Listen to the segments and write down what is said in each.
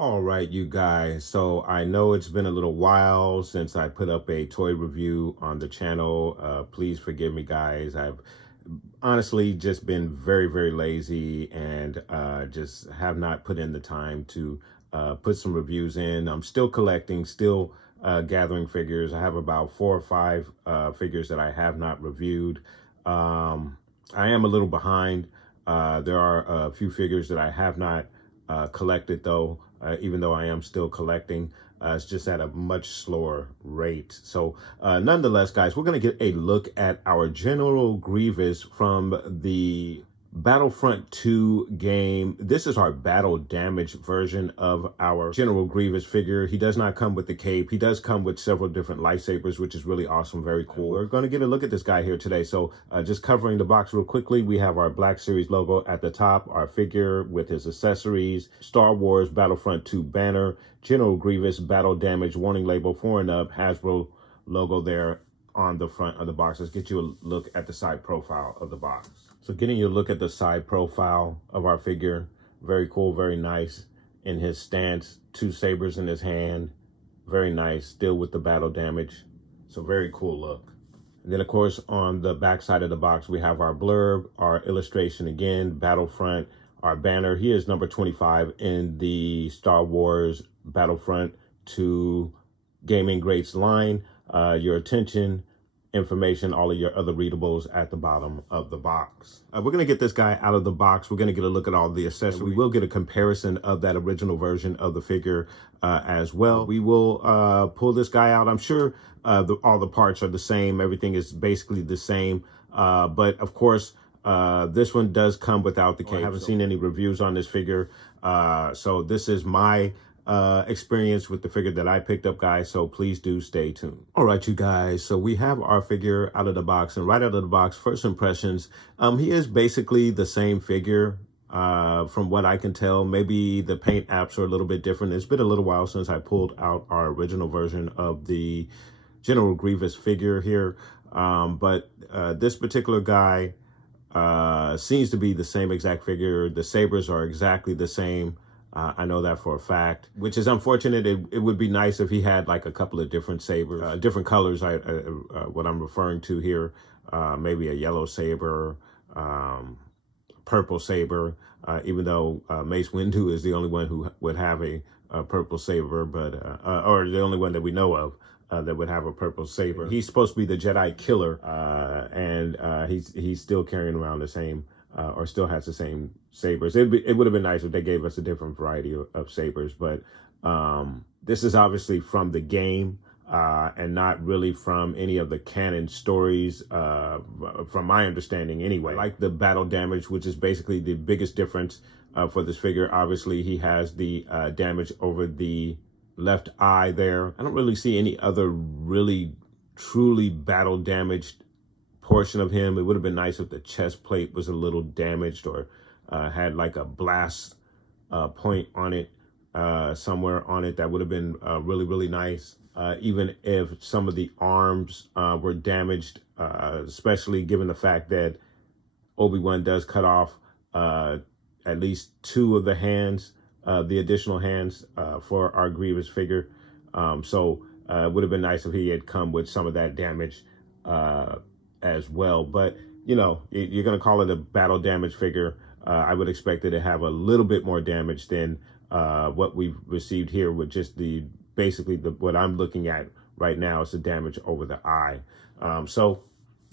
All right, you guys. So I know it's been a little while since I put up a toy review on the channel. Please forgive me, guys. I've honestly just been very lazy and just have not put in the time to put some reviews in. I'm still collecting, still gathering figures. I have about 4 or 5 figures that I have not reviewed. I am a little behind. There are a few figures that I have not collected though, even though I am still collecting. It's just at a much slower rate. So nonetheless, guys, we're going to get a look at our General Grievous from the Battlefront 2 game. This is our battle damage version of our General Grievous figure. He does not come with the cape. He does come with several different lightsabers, which is really awesome, very cool. We're going to get a look at this guy here today. So just covering the box real quickly, we have our Black Series logo at the top, our figure with his accessories, Star Wars Battlefront 2 banner, General Grievous battle damage warning label 4 and up, Hasbro logo there on the front of the box. Let's get you a look at the side profile of the box. So getting you a look at the side profile of our figure, very cool, very nice in his stance, 2 sabers in his hand, very nice, still with the battle damage. So very cool look. And then of course on the back side of the box, we have our blurb, our illustration again, Battlefront, our banner. He is number 25 in the Star Wars Battlefront 2 Gaming Greats line. Your attention, information, all of your other readables at the bottom of the box. We're going to get this guy out of the box. We're going to get a look at all the accessories. We will get a comparison of that original version of the figure as well. We will pull this guy out. I'm sure all the parts are the same. Everything is basically the same. But of course, this one does come without the cape. I haven't seen any reviews on this figure. So this is my experience with the figure that I picked up, guys, so please do stay tuned. All right, you guys, so we have our figure out of the box, and right out of the box, first impressions, he is basically the same figure from what I can tell. Maybe the paint apps are a little bit different. It's been a little while since I pulled out our original version of the General Grievous figure here, but this particular guy seems to be the same exact figure. The sabers are exactly the same. I know that for a fact, which is unfortunate. It would be nice if he had like a couple of different sabers, different colors. What I'm referring to here, maybe a yellow saber, purple saber, even though Mace Windu is the only one who would have a purple saber, but or the only one that we know of that would have a purple saber. He's supposed to be the Jedi killer, and he's still carrying around the same or still has the same sabers. It would have been nice if they gave us a different variety of sabers, but this is obviously from the game and not really from any of the canon stories, from my understanding anyway. Like the battle damage, which is basically the biggest difference for this figure. Obviously, he has the damage over the left eye there. I don't really see any other really truly battle damaged portion of him. It would have been nice if the chest plate was a little damaged or had like a blast point on it, somewhere on it. That would have been really nice. Even if some of the arms were damaged, especially given the fact that Obi-Wan does cut off at least 2 of the hands, the additional hands for our Grievous figure. So it would have been nice if he had come with some of that damage as well. But, you know, you're going to call it a battle damage figure. I would expect it to have a little bit more damage than what we've received here with just basically what I'm looking at right now is the damage over the eye. So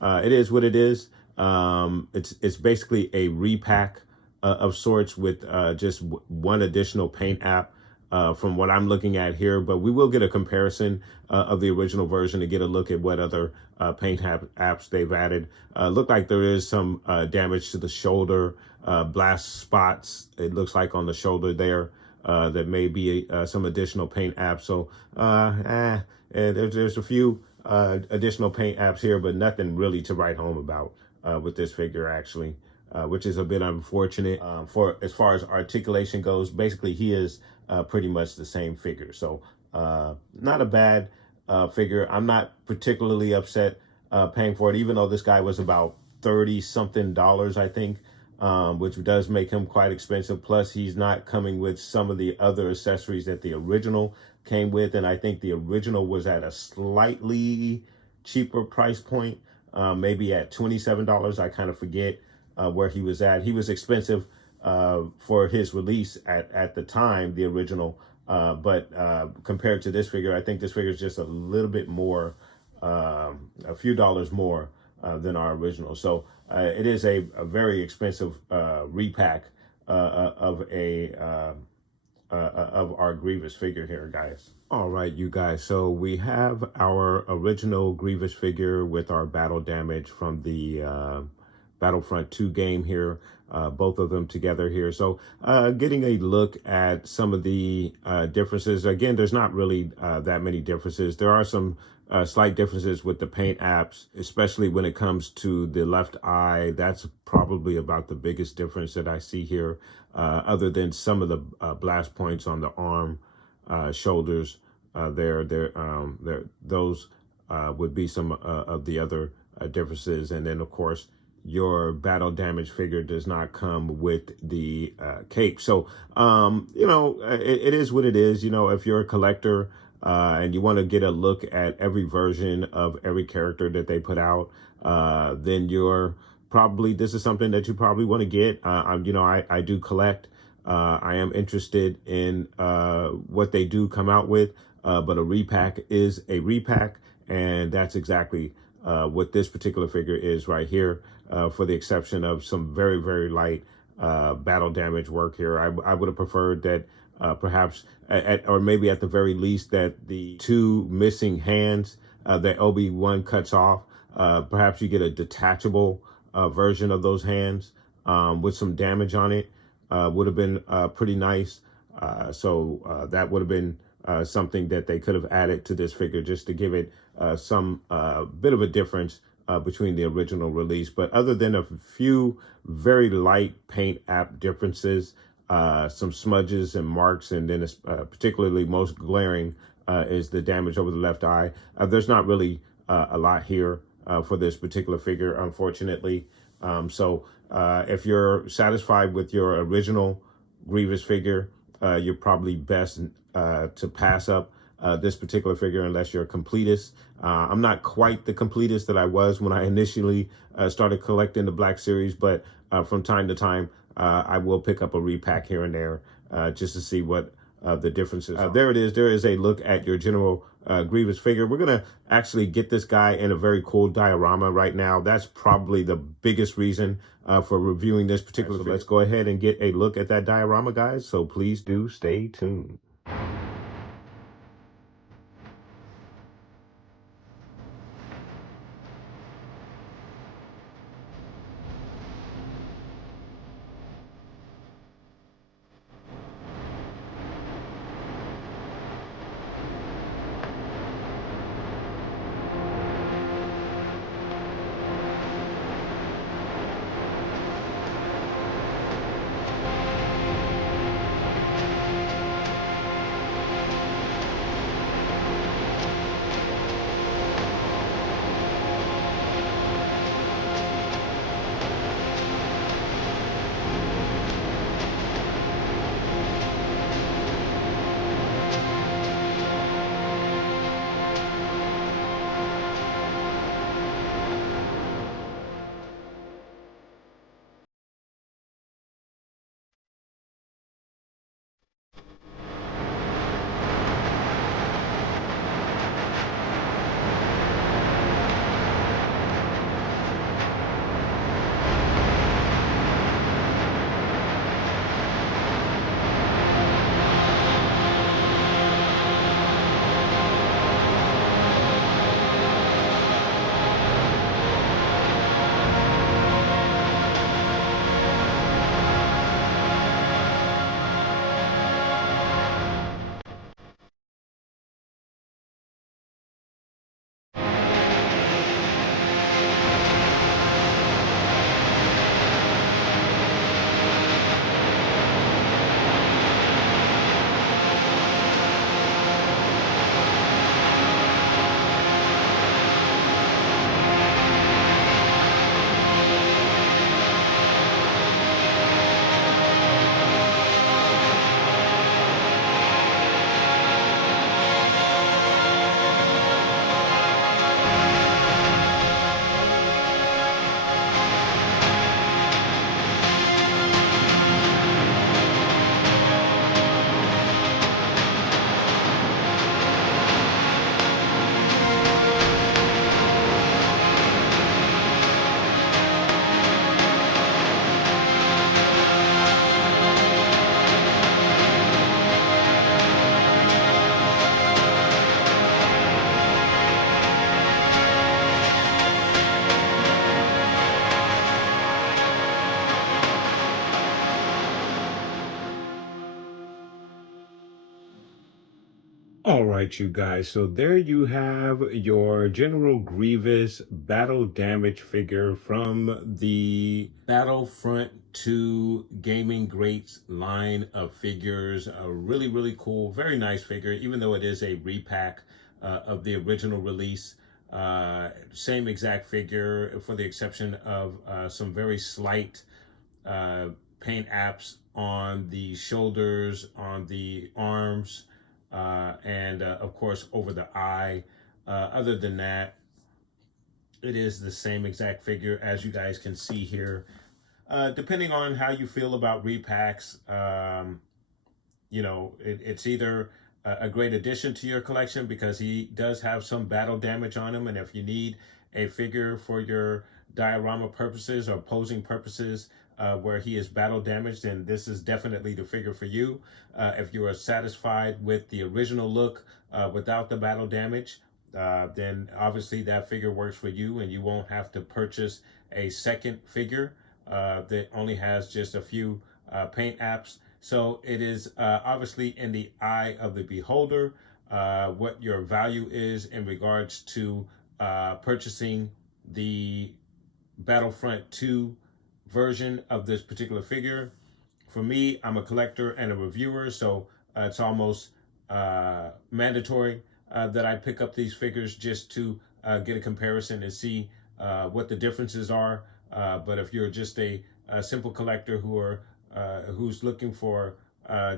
it is what it is. It's basically a repack of sorts with just one additional paint app from what I'm looking at here, but we will get a comparison of the original version to get a look at what other paint apps they've added. Look like there is some damage to the shoulder, blast spots, it looks like on the shoulder there. that may be some additional paint apps. So there's a few additional paint apps here, but nothing really to write home about with this figure, actually, which is a bit unfortunate. For as far as articulation goes, basically he is pretty much the same figure. So not a bad figure. I'm not particularly upset paying for it, even though this guy was about 30 something dollars, I think, which does make him quite expensive. Plus, he's not coming with some of the other accessories that the original came with. And I think the original was at a slightly cheaper price point, maybe at $27. I kind of forget where he was at. He was expensive for his release at the time, the original. But compared to this figure, I think this figure is just a little bit more, a few dollars more than our original. So it is a very expensive repack of our Grievous figure here, guys. All right, you guys. So we have our original Grievous figure with our battle damage from the Battlefront 2 game here. Both of them together here. So getting a look at some of the differences. Again, there's not really that many differences. There are some slight differences with the paint apps, especially when it comes to the left eye. That's probably about the biggest difference that I see here, other than some of the blast points on the arm, shoulders. Those would be some of the other differences. And then, of course, your battle damage figure does not come with the cape. So, it is what it is. If you're a collector and you want to get a look at every version of every character that they put out, then this is something that you probably want to get. I do collect. I am interested in what they do come out with, but a repack is a repack, and that's exactly what this particular figure is right here, for the exception of some very, very light battle damage work here. I would have preferred that perhaps, or maybe at the very least, that the two missing hands that Obi-Wan cuts off, perhaps you get a detachable version of those hands with some damage on it. Would have been pretty nice. So that would have been something that they could have added to this figure just to give it some bit of a difference between the original release. But other than a few very light paint app differences, some smudges and marks, and then particularly most glaring is the damage over the left eye. There's not really a lot here for this particular figure, unfortunately. So if you're satisfied with your original Grievous figure, you're probably best to pass up this particular figure unless you're a completist. I'm not quite the completist that I was when I initially started collecting the Black Series, but from time to time, I will pick up a repack here and there just to see what the differences are. There it is. There is a look at your General Grievous figure. We're going to actually get this guy in a very cool diorama right now. That's probably the biggest reason for reviewing this particular figure. Let's go ahead and get a look at that diorama, guys. So please do stay tuned. All right, you guys. So there you have your General Grievous battle damage figure from the Battlefront 2 Gaming Greats line of figures. A really, really cool, very nice figure, even though it is a repack of the original release. Same exact figure, for the exception of some very slight uh, paint apps on the shoulders, on the arms, and of course over the eye. Other than that, it is the same exact figure as you guys can see here. Depending on how you feel about repacks, it's either a great addition to your collection because he does have some battle damage on him, and if you need a figure for your diorama purposes or posing purposes where he is battle damaged, then this is definitely the figure for you. If you are satisfied with the original look without the battle damage, then obviously that figure works for you, and you won't have to purchase a second figure that only has just a few paint apps. So it is obviously in the eye of the beholder what your value is in regards to purchasing the Battlefront 2 version of this particular figure. For me, I'm a collector and a reviewer, so it's almost mandatory that I pick up these figures just to get a comparison and see what the differences are. But if you're just a simple collector who's looking for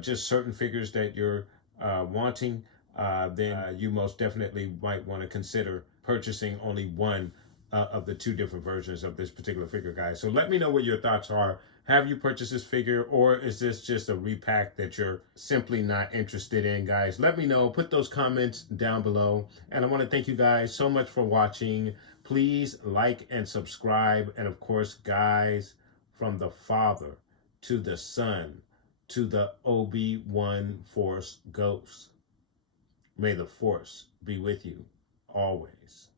just certain figures that you're wanting, then you most definitely might want to consider purchasing only one of the two different versions of this particular figure, guys. So let me know what your thoughts are. Have you purchased this figure, or is this just a repack that you're simply not interested in, guys? Let me know. Put those comments down below. And I want to thank you guys so much for watching. Please like and subscribe. And of course, guys, from the Father to the Son to the Obi-Wan Force Ghost, may the Force be with you always.